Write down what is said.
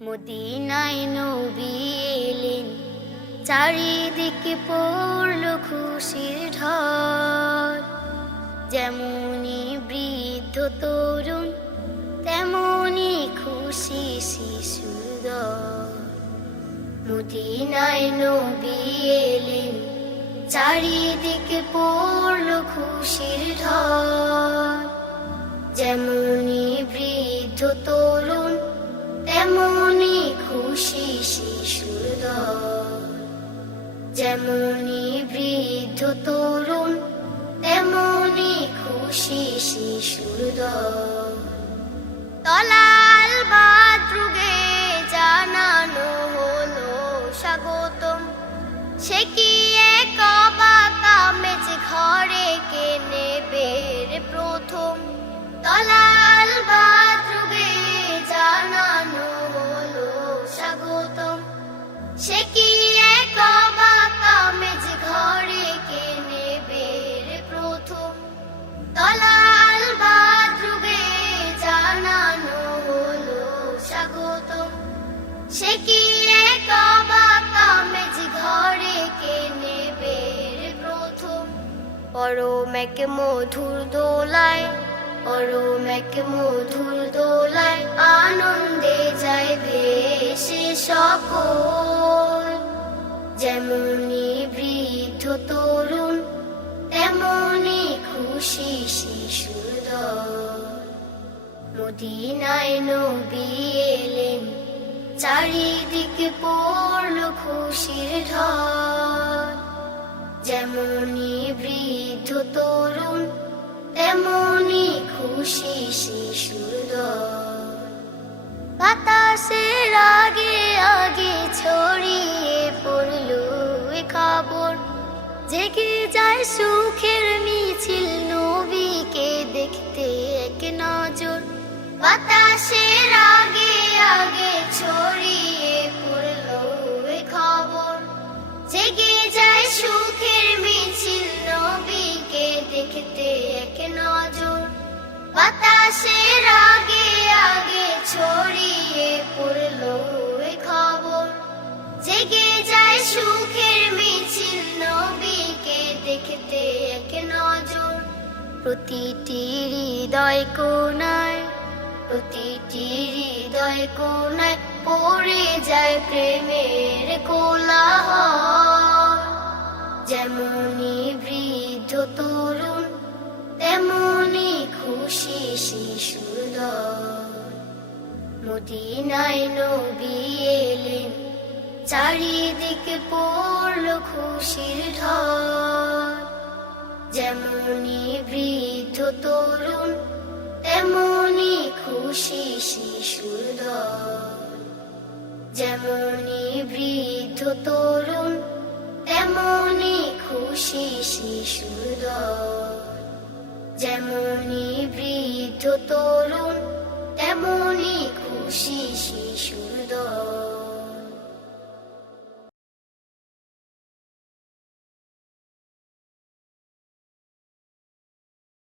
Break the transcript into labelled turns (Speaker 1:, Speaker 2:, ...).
Speaker 1: মদিনায় নবী এলেন, চারিদিকে পড়ল খুশির ঢল। যেমনি বৃদ্ধ তরুণ তেমনি খুশি শিশুর মদিনায় নবী এলেন, চারিদিকে পড়ল খুশির ঢল। যেমনি বৃদ্ধ তরুণ যেমনি বৃদ্ধ তরুণ তেমনি খুশি শিশুর তলাল বাদ্রুগে জানানো হলো স্বাগতম। সে কি এক ঘরে কে নেবে প্রথম? তলাল বাদ্রুগে জানানো হলো স্বাগতম। সে কি সে ঘরে মধুর দোলায়, পরম এক মধুর দোলায় আনন্দে যায় ভেসে সকল। যেমনি বৃদ্ধ তরুণ, তেমনি খুশি শিশুর দল। মদিনায় নবী এলেন চারিদিকে পড়ল খুশির ঢল। যেমনি বৃদ্ধ তরুণ তেমনি খুশি শিশুর দল। বাতাসের আগে আগে ছড়িয়ে পড়ল খবর জেগে যায় সুখের মিছিল, নবীকে দেখতে এক নজর। বাতাসের জেগে যায় সুখের মিছিল, নবীকে দেখতে এক নজর। বাতাসের আগে আগে ছড়িয়ে পড়ল খবর। জেগে যায় সুখের মিছিল, নবীকে দেখতে এক নজর। প্রতিটি হৃদয় কোনায় প্রতিটি হৃদয় কোনায় পড়ে যায় প্রেমের কোলাহল। যেমনি বৃদ্ধ তরুণ তেমনি খুশি দল। মদিনায় নবী এলেন, চারিদিকে পড়ল খুশির ঢল। যেমনি বৃদ্ধ তরুণ তেমনি যেমনি বৃদ্ধ তরুণ তেমনি খুশি শিশু যেমনি বৃদ্ধ তরুণ তেমনি খুশি শিশু দল।